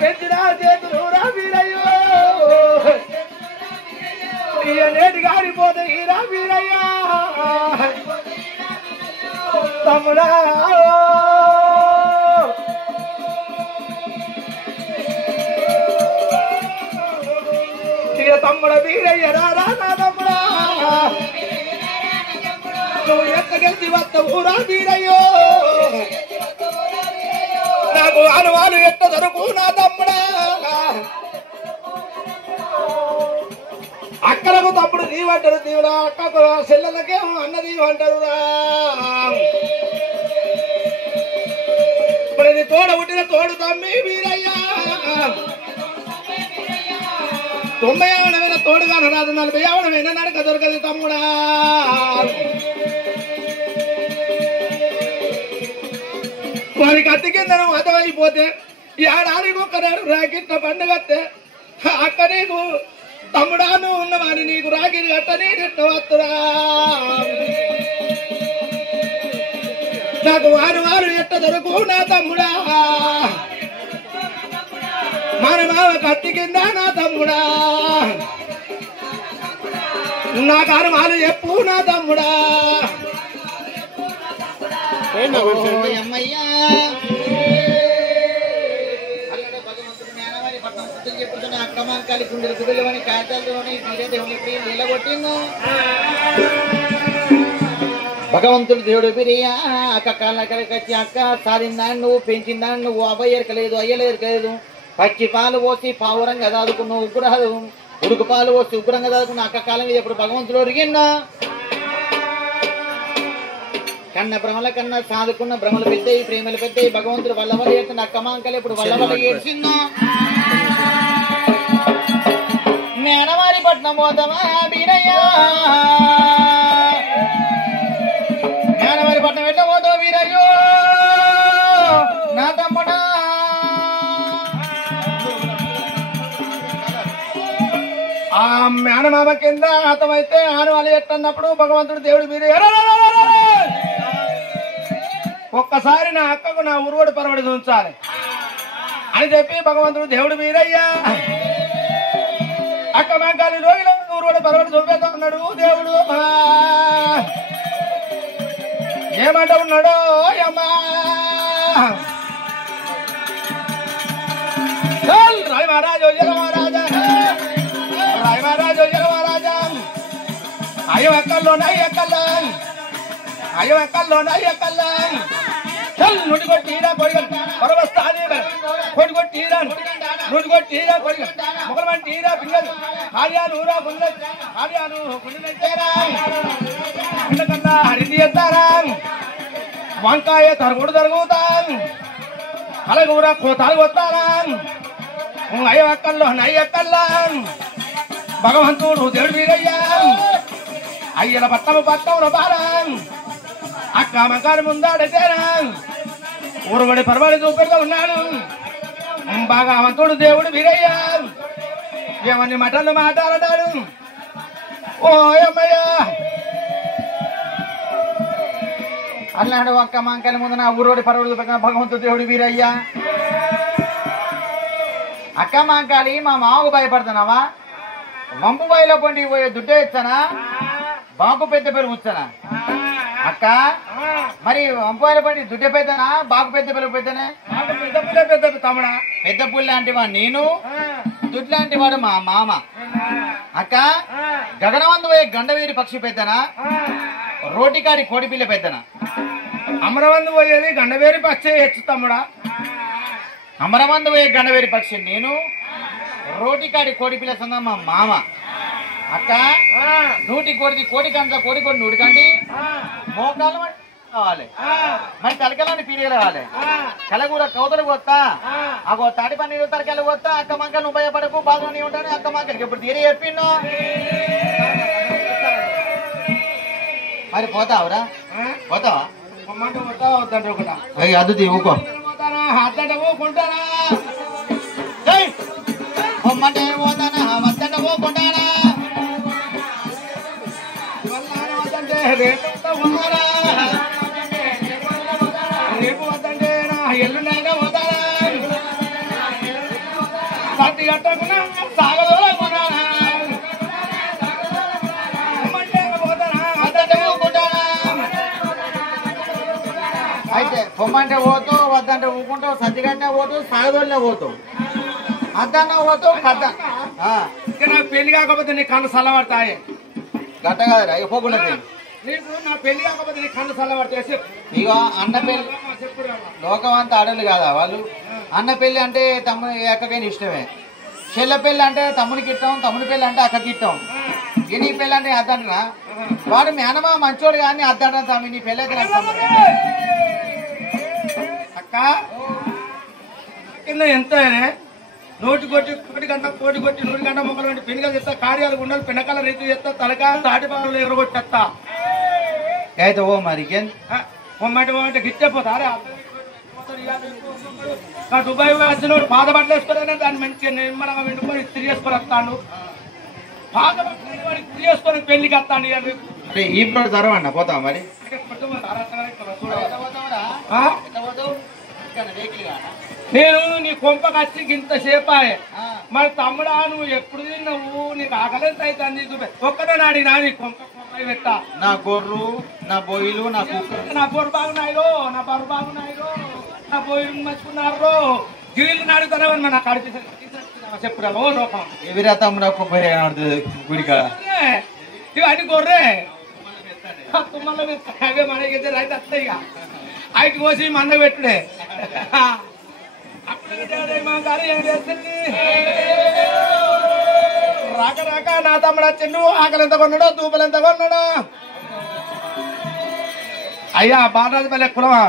పెంచిన చేతులు రా వీరయ్యో నేటి గారిపోతే ఈరా వీరయ్యా తమ్ముడా తమ్ముడ వీరయ్య రారా నా తమ్ముడా నువ్వు ఎక్క గెలిచి వద్ద ఊరా వీరయ్యో నాకు అనువాలు ఎట్ట దొరకు నా తమ్ముడా అక్కలకు తమ్ముడు నీవంటారు దీవురా అక్కకు చెల్లెలకేమో అన్నది అంటారురా ఇప్పుడు ఇది తోడ పుట్టిన తోడు తమ్మి వీరయ్యా 90 ఏమైనా తోడుగా రాదు 40 ఏమైనా నడక దొరకదు తమ్ముడా వారికి అత్తి కింద అర్థమైపోతే ఏడాదికి ఒక్కనాడు రాకిట్ట పండుగత్తే అక్క నీకు తమ్ముడా నువ్వు ఉన్నవాని నీకు రాకిరి కట్ట నీటిట్ట వస్తురా నాకు వారు ఎట్ట దొరకు నా తమ్ముడా మన మామ కత్తి కింద నా తమ్ముడా నా కారణాలు చెప్పు నా తమ్ముడా అమ్మయ్యా అక్రమాంకాలి గుండెలు గుడ్డలని కాటల్లోని నిలగొట్టింది భగవంతుడు దేవుడు పిరియా అక్క కాళ్ళకి వచ్చి అక్క సాధిందాన్ని నువ్వు పెంచిందాన్ని నువ్వు అయ్యలేదు అయ్యలేదు పచ్చి పాలు పోసి పావురంగా దాదుకున్నావు ఉడుకు పాలు పోసి ఉగ్రంగా దాదుకున్న అక్క కాలం మీద ఎప్పుడు భగవంతుడు ఒరిగిన్నా కన్న భ్రమల కన్నా సాదుకున్న భ్రమలు పెద్దయి ప్రేమలు పెద్దయి భగవంతుడు వల్లవల ఏడుతున్న అక్కమాంకలు ఇప్పుడు వల్లవల ఏడ్చిందా మేనవారి పట్నం పోతామా వీరయ్యా మేనవారి పట్నం ఎట్లా పోతావు వీరయ్యో నా తమ్ముడా ఆ మేనమామ కింద అతమైతే ఆనవాళ్ళు ఎట్టన్నప్పుడు భగవంతుడు దేవుడు వీరయ్య ఒక్కసారి నా అక్కకు నా ఉరువడి పరవడి ఉంచాలి అని చెప్పి భగవంతుడు దేవుడు వీరయ్యా అక్క మేంకాలి రోజుల ఉరువడి పరవడి చూపేస్తా ఉన్నాడు దేవుడు ఏమంట ఉన్నాడో అమ్మా రాయ్ మహారాజు మహారాజా రాయ్ మహారాజు మహారాజా అయ్యో ఎక్కల్లోనాయి ఎక్కల్లా చల్ నుడి కొట్టిరా కొడిగట్ట పరవస్తాని కొడిగొట్టిరా నుడి కొట్టిరా కొడిగట్ట మొగలమంటిరా పింగల్ ఆర్యానురా గుండె ఆర్యాను గుండెరా గుండెకన్నా హరిది ఎత్తారా వంకాయ తరుగుతా అలగూర కోతాలు కొత్తారా అయ్యో ఎక్కల్లా భగవంతుడు దేవుడు వీరయ్యా అయ్యల పట్టం బారా అక్క మకారు ముందాడేరా ఊరుబడి పర్వాడి చూపెడుతూ ఉన్నాడు భగవంతుడు దేవుడు వీరయ్యా ఏమన్ని మటలు మాట్లాడతాడు ఓ అమ్మయ్యా అన్నాడు అక్క మాంకల ముందు నా ఊరోడి పర్వాడు చూపెట్టిన భగవంతుడు దేవుడు వీరయ్యా అక్క మాంకాలి మా మామకు భయపడుతున్నావా వంపు బాయిలో పండి పోయే దుడ్డే ఇచ్చానా బాకు పెద్ద పేరు ముచ్చానా అక్క మరి వంపాయిల పండి దుడ్డే పెద్దనా బాకు పెద్ద పేరు పెద్దనే పెద్ద తమ్ముడా పెద్ద పుల్లి లాంటి వాడు నేను దుడ్డు లాంటి వాడు మా మామ అక్క గగనవందు పోయే గండవేరి పక్షి పెద్దనా రోటికాడి కోడి పిల్ల పెద్దనా అమరవందు పోయేది గండవేరి పక్షి హెచ్చు తమ్ముడా అమరవందు పోయే గండవేరి పక్షి నేను రోటికాడి కోడి పిల్ల సంద మా మామ అక్క నూటి కోడి కంచ కోడి నూడికండి మోకాలు కావాలి మరి తలకలని పీరియలు కావాలి కలగూర కౌతలు కొత్తా అగో తాటి పన్నీరు తలకలు కొత్తా అక్క మంకలు నువ్వు భయపడకు బాగుని ఉంటాను అక్క మంకలకి ఇప్పుడు తీరి చెప్పిండు మరి పోతావురా పోతావా వద్దంటే ఒకటా అద్దు ఊకో అద్దంటే ఊకుంటానా పొమ్మంటే పోతానా వద్దంటే ఊకుంటానా వద్దంటే రేపు ఉన్నారా రేపు వద్దంటే ఎల్లుండగా పోతారా గట్టి కట్టకున్నా సాగదోలకున్నా అయితే పొమ్మంటే పోతావు వద్దంటే ఊకుంటావు సంచిగంటే పోతావు సాగదోళ్ళే పోతావు అద్దన్న పోతావు కద్ద ఇక నాకు పెళ్లి కాకపోతే నీ కన్ను చల్లబడతాయి గట్ట కాదురా ఇక పోకుండా నీకు నా పెళ్లి కాకపోతే నీ కన్ను చల్లబడతాయి చెప్పు ఇక అన్న పెళ్లి లోకం అంతా ఆడలు కాదా వాళ్ళు అన్న పెళ్లి అంటే తమ్ముని అక్కకైనా ఇష్టమే చెల్ల పెళ్లి అంటే తమ్మునికి ఇష్టం తమ్ముని పెళ్లి అంటే అక్కకి ఇష్టం ఇక నీ పెళ్లి అంటే అద్దంటరా వాడు మేనమా మంచోడు కానీ అద్దంట తమ్మి నీ పెళ్లి అయితే అక్క కింద ఎంత నోటి కొట్టి కోటి గంట కోటి కొట్టి 100 గంట మొక్కలు వంటి పెనుగలు తెస్తా కార్యాలు గుండెలు పెనకాల రీతి చేస్తా తలకాయ తాటి పాలు ఎరగొట్టేస్తా అయితే ఓ మరి పొమ్మంటే గిట్టపోతారా దుబాయ్ వచ్చినోడు పాత బట్టలు వేసుకునే దాన్ని మంచిగా నిమ్మలంగా వెండుకొని ఇస్త్రీ చేసుకొని వస్తాడు పాత బట్టలు వాడికి ఇస్త్రీ చేసుకొని పెళ్లికి వస్తాడు అంటే ఇప్పుడు జరగండి పోతాం మరి నేను నీ కొంపకు వచ్చి ఇంత సేపాయే మరి తమ్ముడా నువ్వు ఎప్పుడు తిన్నావు నీకు ఆకలి ఎంత అవుతుంది చూపే ఒక్కటే నాడినా నీ కొంప పెట్టా నా గొర్రు నా బొయ్యిలు నా కుక్క నా బొర్రు బాగున్నాయో నా బర్రు బాగున్నాయో నా బొయ్యిలు మర్చుకున్నారు గిరిలు నాడుతారని మన కడిపి చెప్పురా ఓ లోపం ఎవిరా తమ్ముడు కొబ్బరి గుడికాడ ఇవన్నీ గొర్రె తుమ్మల అవే మనకి అయితే వస్తాయి ఇక ఐటి కోసి మంద పెట్టుడే రాక రాక నా తమ్ముడు వచ్చిండు ఆకలి ఎంత కొన్నాడో దూపలు ఎంత కొన్నాడో అయ్యా బాలరాజు పల్లె కులమా